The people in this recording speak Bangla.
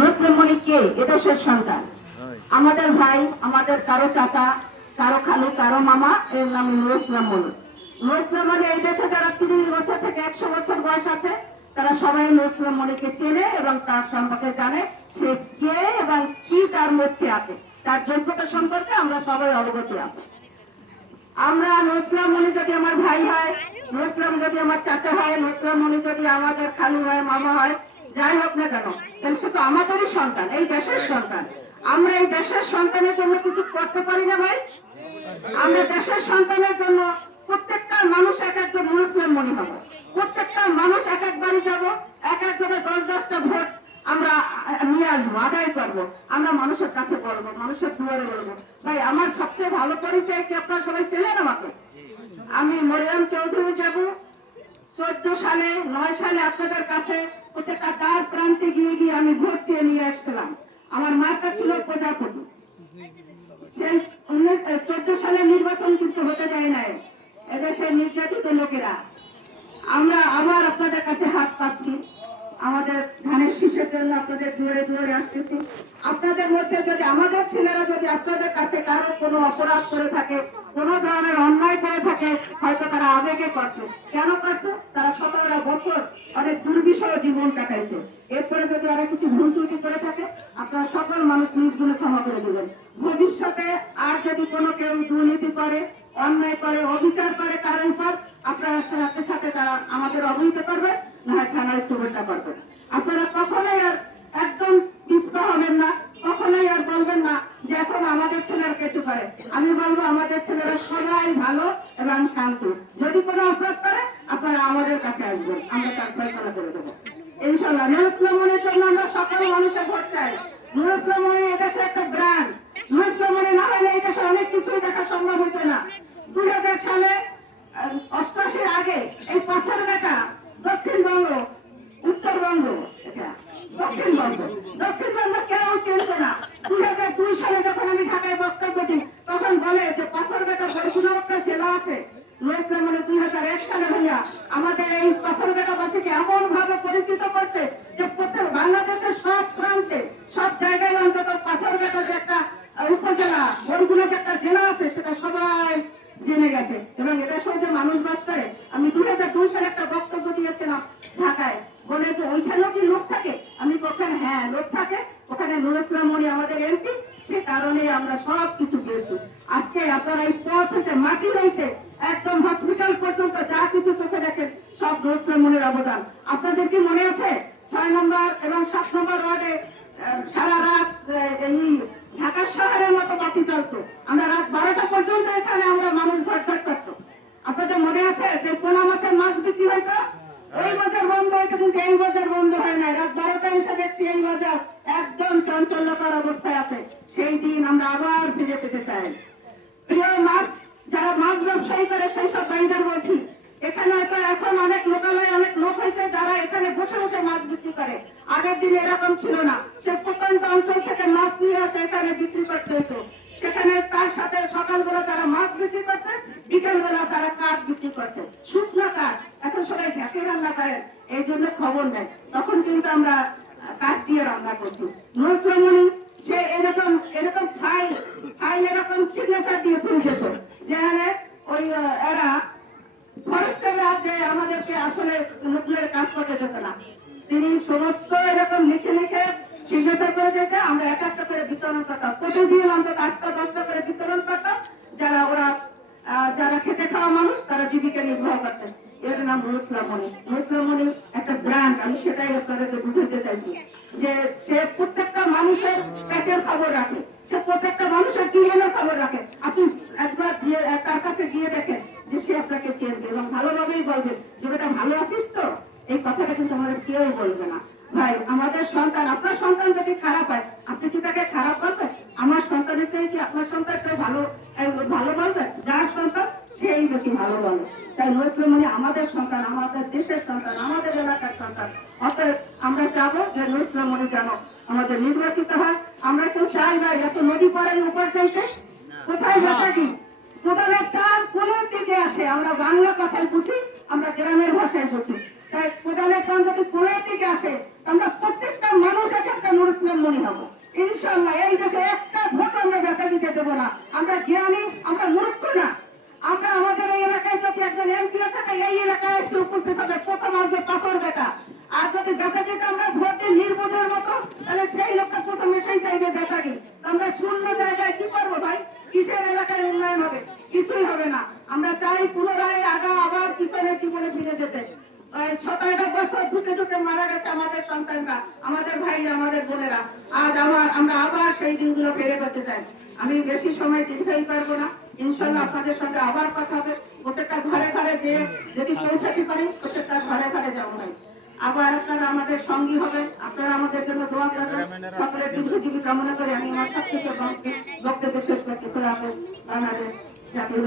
মুসলিম মনি কে? এদেশের সন্তান। আমাদের ভাই আমাদের কারও চাচা কারও খালু কারও মামা এর নাম নুর ইসলাম মনি নুর মনি এই দেশে যারা তিরিশ বছর থেকে একশো বছর বয়স আছে তারা সবাই মনিকে চেনে এবং তার সম্পর্কে জানে সে কে এবং কি তার মধ্যে আছে। তার যোগ্যতা সম্পর্কে আমরা সবাই অবগত আছি। আমরা মুসলাম মনি যদি আমার ভাই হয় মুসলাম যদি আমার চাচা হয় মুসলাম মনি যদি আমাদের খালু হয় মামা হয় যাই হোক না কেন সে তো আমাদেরই সন্তান, এই দেশের সন্তান। আমরা এই দেশের সন্তানের জন্য কিছু করতে পারি না ভাই। আমরা দেশের সন্তানের জন্য প্রত্যেকটা মানুষ এক একজন মুসলিম মনে হবে। প্রত্যেকটা মানুষ এক এক বাড়ি যাব, এক এক জায়গায় দশ দশটা ভোট আমরা নিয়ে আসব, আদায় করব। আমরা মানুষের কাছে বলব, মানুষের দুয়ারে বলব। ভাই, আমার সবচেয়ে ভালো পরিচয় কি আপনারা সবাই চেনেন আমাকে? আমি মরিয়াম চৌধুরী যাব। চোদ্দ সালে, নয় সালে আপনাদের কাছে প্রত্যেকটা তার প্রান্তে গিয়ে গিয়ে আমি ভোট চেয়ে নিয়ে আসলাম আমার মার্কা ছিল প্রজাপতি। চোদ্দ সালের নির্বাচন কিন্তু হতে যায় নাই। এদেশের নির্যাতিত লোকেরা। আমরা আবার আপনাদের কাছে হাত পাচ্ছি। আমাদের ধানের শীষের জন্য আপনাদের দূরে দূরে আসতেছি। আপনাদের মধ্যে যদি আমাদের ছেলেরা যদি আপনাদের কাছে কারও কোনো অপরাধ করে থাকে, কোনো ধরনের অন্যায় করে থাকে, হয়তো তারা আবেগে করছে কেন করছে তারা সতেরোটা বছর অনেক দুর্বিষয় জীবন কাটাইছে। এরপরে যদি ওরা কিছু ভুল ত্রুটি করে থাকে, আপনারা সকল মানুষ নিজ গুণে ক্ষমা করে দেবেন। ভবিষ্যতে আর যদি কোনো কেউ দুর্নীতি করে, অন্যায় করে, অবিচার করে কারোর উপর আপনারা সাথে সাথে তারা আমাদের অবহিত করবেন না হয় থানায় করবেন। আপনারা কখনোই আর একদম পিছপা হবেন না, কখনোই আর বলবেন না যে এখন আমাদের ছেলেরা কিছু করে। আমি বলব, আমাদের ছেলেরা সবাই ভালো এবং শান্ত। যদি কোনো অপরাধ করে, আপনারা আমাদের কাছে আসবেন। আমরা তার ফয়সলা করে দেবো। ইনশাল্লাহ নুর ইসলামের জন্য আমরা সকল মানুষের ভোট চাই। নুর ইসলামের এদেশের একটা ব্র্যান্ড নুর ইসলামের না হলে দেশে অনেক কিছুই দেখা সম্ভব হতো না। দুই হাজার সালে অষ্টআশির আগে এই পাথর বেটা দক্ষিণবঙ্গ, উত্তরবঙ্গ, এটা দক্ষিণবঙ্গ। দক্ষিণবঙ্গ কেউ চিনতো না। দুই হাজার দুই সালে যখন আমি ঢাকায় বক্তব্য দিই, তখন বলে যে পাথর বেটা বরগুনা একটা জেলা আছে। নুরেসলাম মানে দুই হাজার এক সালে ভাইয়া আমাদের এই পাথর বেটাবাসীকে এমন ভাবে পরিচিত করছে যে প্রত্যেক বাংলাদেশের সব প্রান্তে, সব জায়গায় অন্তত পাথর বেটা যে একটা উপজেলা বরগুনা যে একটা জেলা আছে, সেটা সবাই জেনে গেছে। এবং এটা যে মানুষ বাস করে, আমি দুই হাজার দুই সালে একটা বক্তব্য দিয়েছিলাম ঢাকায়। বলেছে ওইখানেও কি লোক থাকে, আমি ওখানে হ্যাঁ লোক থাকে। ওখানে নুর ইসলাম মনি আমাদের এমপি, সে কারণে আমরা সব কিছু পেয়েছি। আজকে আপনারা এই পথ হইতে, মাটি হইতে, একদম হসপিটাল পর্যন্ত যা কিছু চোখে দেখেন, সব নুর ইসলাম মনির অবদান। আপনাদের কি মনে আছে? ছয় নম্বর এবং সাত নম্বর ওয়ার্ডে সারা রাত এই ঢাকা শহরের মতো বাতি চলতো আমরা রাত বারোটা পর্যন্ত এখানে আমরা মানুষ ভটভট করতো। আপনাদের মনে আছে যে পোনা মাছের মাছ বিক্রি হয়তো ওই বাজার বন্ধ হয়তো কিন্তু এই বাজার বন্ধ হয় না রাত বারোটা এসে দেখছি এই বাজার একদম চঞ্চল্যকর অবস্থায় আছে। সেই দিন আমরা আবার ফিরে পেতে চাই। প্রিয় মাছ যারা মাছ ব্যবসায়ী করে সেই সব ভাইদের বলছি এখানে হয়তো এখন অনেক লোকালয়ে অনেক লোক হয়েছে যারা এখানে বসে বসে মাছ বিক্রি করে, আগের দিন এরকম ছিল না। সে প্রত্যন্ত অঞ্চল থেকে মাছ নিয়ে আসে এখানে বিক্রি করতে হতো। সেখানে তার সাথে সকালবেলা তারা মাছ বিক্রি করছে, বিকেলবেলা তারা কাঠ বিক্রি করছে। শুকনো কাঠ, এখন সবাই গ্যাসে রান্না করেন এই জন্য খবর নেই। তখন কিন্তু আমরা কাঠ দিয়ে রান্না করছি। নুরুসলামণি সে এরকম এরকম ফাইল ফাইল এরকম সিগনেচার দিয়ে তুলে যেত যেখানে ওই আহ, এরা ফরেস্টাররা যে আসলে কাজ করতে যেত না। তিনি সমস্ত এরকম লিখে লিখে সিগনেচার করে যেতে আমরা এক একটা করে বিতরণ করতাম। প্রতিদিন অন্তত আটটা, দশটা করে বিতরণ করতাম। যারা ওরা যারা খেতে খাওয়া মানুষ, তারা জীবিকা নির্বাহ করতেন। এর নাম মুসলামণি মুসলামণি একটা ব্র্যান্ড আমি সেটাই আপনাদেরকে বুঝাইতে চাইছি যে সে প্রত্যেকটা মানুষের পেটের খবর রাখে। সে প্রত্যেকটা মানুষের জীবনের খবর রাখে। আপনি একবার গিয়ে তার কাছে গিয়ে দেখেন যে সে আপনাকে চেনবে এবং ভালোভাবেই বলবে যে, বেটা, ভালো আছিস তো? এই কথাটা কিন্তু আমাদের কেউ বলবে না। ভাই, আমাদের সন্তান, আপনার সন্তান যদি খারাপ হয়, আপনি কি তাকে খারাপ করবেন আমার সন্তানের চাই কি আপনার সন্তানকে ভালো ভালো বলবেন যার সন্তান সেই বেশি ভালো বলে। তাই মুসলিম মানে আমাদের সন্তান আমাদের দেশের সন্তান আমাদের এলাকার সন্তান। অতএব আমরা চাবো যে মুসলিম মানে যেন আমাদের নির্বাচিত হয়। আমরা কেউ চাই ভাই এত নদী পাড়ায় উপর চাইতে কোথায় বাতাকি কোদালের টান কোন দিকে আসে? আমরা বাংলা কথায় বুঝি আমরা গ্রামের ভাষায় বুঝি। তাই কোদালের টান যদি কোনের দিকে আসে আমরা প্রত্যেকটা মানুষ এক একটা নুর মনে হব। ইনশাল্লাহ এই দেশে একটা ভোট আমরা বেটা দিতে দেবো না। আমরা জ্ঞানী, আমরা মূর্খ না। আমরা আমাদের এই এলাকায় যদি একজন এমপি তাই এই এলাকায় এসে উপস্থিত হবে, প্রথম আসবে পাথর বেটা আর যদি বেটাটিকে আমরা ভোট দিই নির্বোধের মতো, তাহলে সেই লোকটা প্রথম এসেই চাইবে বেটারি আমরা শূন্য জায়গায় কি করব ভাই? কিসের এলাকার উন্নয়ন হবে? কিছুই হবে না। আমরা চাই পুনরায় আগা আবার পিছনের জীবনে ফিরে যেতে। আমাদের সন্তানরা আবার সেই হবে। আপনারা আমাদের সঙ্গী হবেন আপনারা আমাদের জন্য দোয়া করবেন। সকলের দীর্ঘজীবী কামনা করে আমি আমার সব থেকে বক্তব্য শেষ করছি। বাংলাদেশ জাতীয়